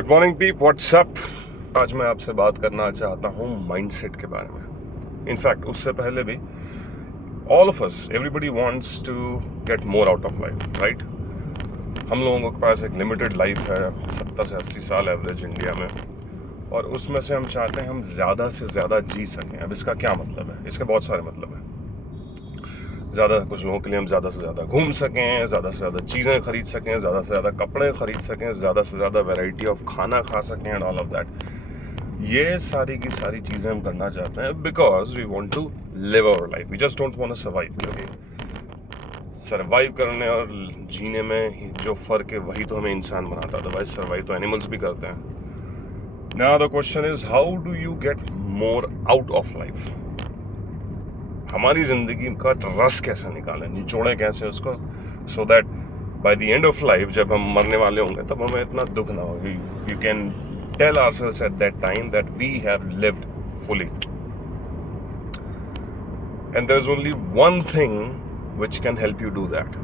Good morning पीप, WhatsApp. आज मैं आपसे बात करना चाहता हूँ माइंडसेट के बारे में। इनफैक्ट उससे पहले भी all of us, everybody wants to get more out of life, right. हम लोगों के पास एक लिमिटेड लाइफ है, 70 से 80 साल एवरेज इंडिया में, और उसमें से हम चाहते हैं हम ज़्यादा से ज़्यादा जी सकें। अब इसका क्या मतलब है? इसके बहुत सारे मतलब हैं। ज़्यादा, कुछ लोगों के लिए हम ज़्यादा से ज़्यादा घूम सकें, ज़्यादा से ज़्यादा चीज़ें खरीद सकें, ज़्यादा से ज़्यादा कपड़े खरीद सकें, ज़्यादा से ज़्यादा वैरायटी ऑफ खाना खा सकें एंड ऑल ऑफ दैट। ये सारी की सारी चीज़ें हम करना चाहते हैं because we want to live our life. We just don't want to survive, क्योंकि सर्वाइव करने और जीने में जो फ़र्क है वही तो हमें इंसान बनाता है। अदरवाइज सर्वाइव तो एनिमल्स भी करते हैं। Now the question is, how do you get more out of life? हमारी ज़िंदगी का रस कैसे निकालें, निचोड़ें कैसे उसको, so that by the end of life जब हम मरने वाले होंगे तब हमें इतना दुख ना हो। You can tell ourselves at that time that we have lived fully. And there is only one thing which can help you do that,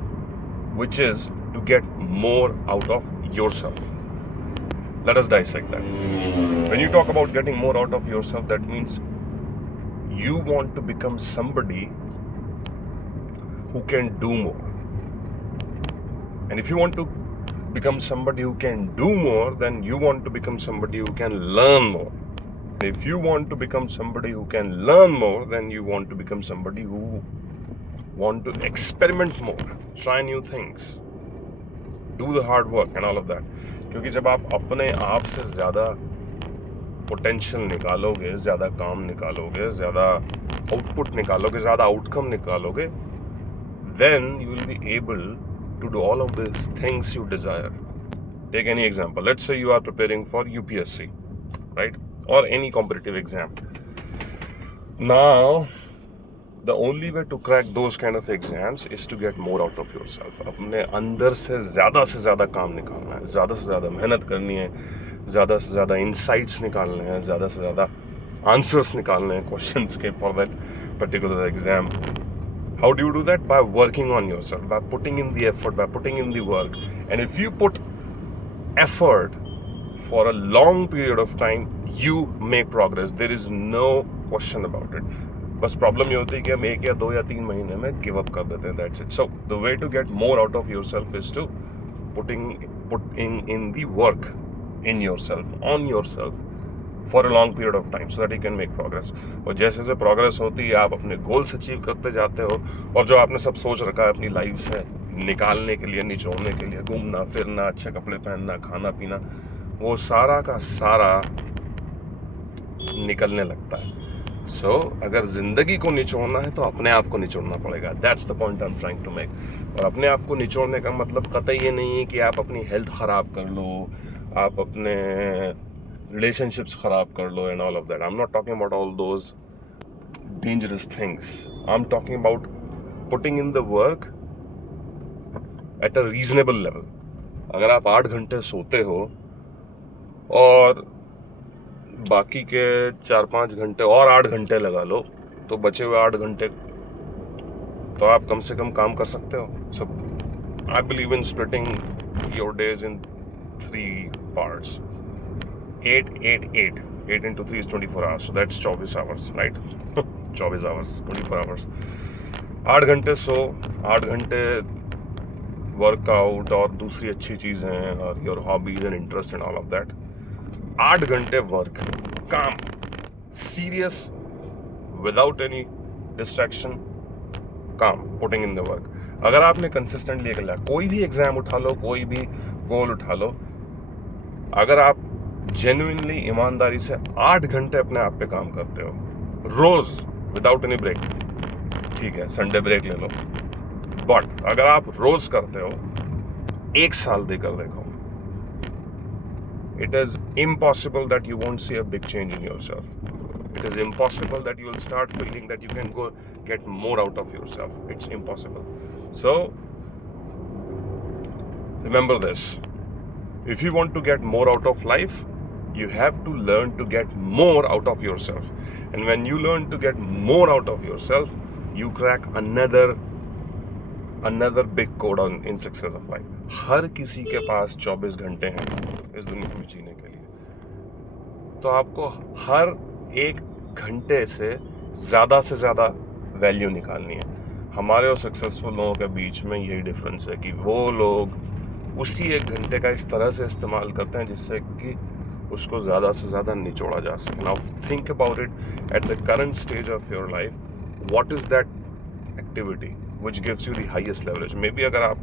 which is to get more out of yourself. Let us dissect that. When you talk about getting more out of yourself, that means you want to become somebody who can do more. And if you want to become somebody who can do more, then you want to become somebody who can learn more. If you want to become somebody who can learn more, then you want to become somebody who want to experiment more, try new things, do the hard work and all of that. क्योंकि जब आप अपने आप से ज़्यादा potential निकालोगे, ज़्यादा काम निकालोगे, ज़्यादा आउटपुट निकालोगे, ज़्यादा आउटकम निकालोगे, then you will be able to do all of the things you desire. Take any example. Let's say you are preparing for UPSC, right? Or any competitive exam. Now the only way to crack those kind of exams is to get more out of yourself. अपने अंदर से ज़्यादा काम निकालना है, ज़्यादा से ज़्यादा मेहनत करनी है, ज़्यादा से ज़्यादा इंसाइट्स निकालने हैं, ज़्यादा से ज़्यादा आंसर्स निकालने हैं क्वेश्चंस के for that particular exam. How do you do that? By working on yourself, by putting in the effort, by putting in the work. And if you put effort for a long period of time, you make progress. There is no question about it. बस problem ये होती है कि हम 1 या 2 या 3 महीने में गिव अप कर देते हैं. That's it. So the way to get more out of yourself is to put in the work in yourself, on yourself for a long period of time, so that you can make progress. और जैसे जैसे progress होती है आप अपने goals achieve करते जाते हो, और जो आपने सब सोच रखा है अपनी लाइफ से निकालने के लिए, निचोड़ने के लिए, घूमना फिरना, अच्छे कपड़े पहनना, खाना पीना, वो सारा का सारा निकलने लगता है. सो अगर ज़िंदगी को निचोड़ना है तो अपने आप को निचोड़ना पड़ेगा. That's the point I am trying to make. और अपने आप को निचोड़ने का मतलब कतई ये नहीं है कि आप अपनी हेल्थ ख़राब कर लो, आप अपने रिलेशनशिप्स ख़राब कर लो and all of that. I am not talking about all those dangerous things. I am talking about putting in the work at a reasonable level. अगर आप 8 घंटे सोते हो और बाकी के 4-5 घंटे और 8 घंटे लगा लो, तो बचे हुए 8 घंटे तो आप कम से कम काम कर सकते हो. So I believe in splitting your days in 3 parts. 8 into 3 is 24 hours. So that's 24 hours, right? 24 hours, 24 hours. 8 घंटे सो, 8 घंटे वर्कआउट और दूसरी अच्छी चीज़ें और your hobbies and interest and all of that. 8 घंटे वर्क, काम, सीरियस, विदाउट एनी डिस्ट्रैक्शन, काम, पुटिंग इन द वर्क. अगर आपने कंसिस्टेंटली कर लिया, कोई भी एग्जाम उठा लो, कोई भी गोल उठा लो, अगर आप जेन्युइनली ईमानदारी से 8 घंटे अपने आप पे काम करते हो रोज विदाउट एनी ब्रेक, ठीक है, संडे ब्रेक ले लो, बट अगर आप रोज करते हो, 1 साल देकर देखो, it is impossible that you won't see a big change in yourself. It is impossible that you will start feeling that you can go get more out of yourself. It's impossible. So remember this. If you want to get more out of life, you have to learn to get more out of yourself. And when you learn to get more out of yourself, you crack another another big code in success of life. हर किसी के पास 24 घंटे हैं इस दुनिया में जीने के लिए, तो आपको हर एक घंटे से ज़्यादा वैल्यू निकालनी है. हमारे और सक्सेसफुल लोगों के बीच में यही डिफरेंस है कि वो लोग उसी एक घंटे का इस तरह से इस्तेमाल करते हैं जिससे कि उसको ज़्यादा से ज़्यादा निचोड़ा जा सके. Now think about it at the current stage of your life. What is that activity which gives you the highest leverage? May be अगर आप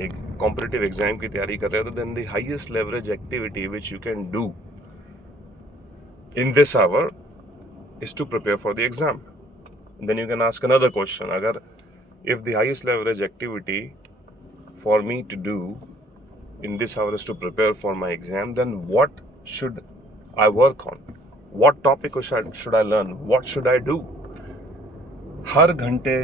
एक कॉम्पिटिटिव एग्जाम की तैयारी कर रहे हो तो then the highest leverage activity which you can do in this hour is to prepare for the exam. Then you can ask another question. Agar if the highest leverage activity for me to do in this hour is to prepare for my exam, then what should I work on? What topic should I learn? What should I do? हर घंटे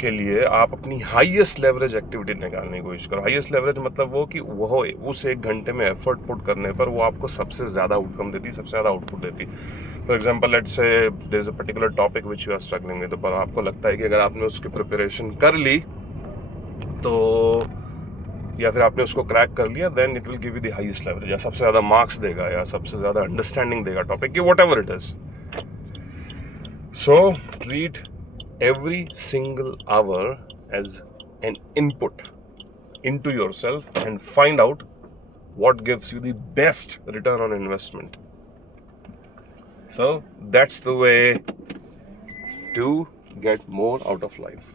के लिए आप अपनी highest leverage activity निकालने की कोशिश करो. Highest leverage मतलब वो कि वो उस एक घंटे में एफर्ट पुट करने पर वो आपको सबसे ज़्यादा आउटकम देती, सबसे ज़्यादा आउटपुट देती. For example let's say there is a particular topic which you are struggling with, पर आपको लगता है कि अगर आपने उसकी प्रिपरेशन कर ली तो या फिर आपने उसको क्रैक कर लिया, then it will give you the highest leverage, या सबसे ज़्यादा मार्क्स देगा या सबसे ज़्यादा अंडरस्टैंडिंग देगा टॉपिक की, whatever it is. So treat every single hour as an input into yourself and find out what gives you the best return on investment. So that's the way to get more out of life,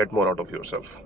get more out of yourself.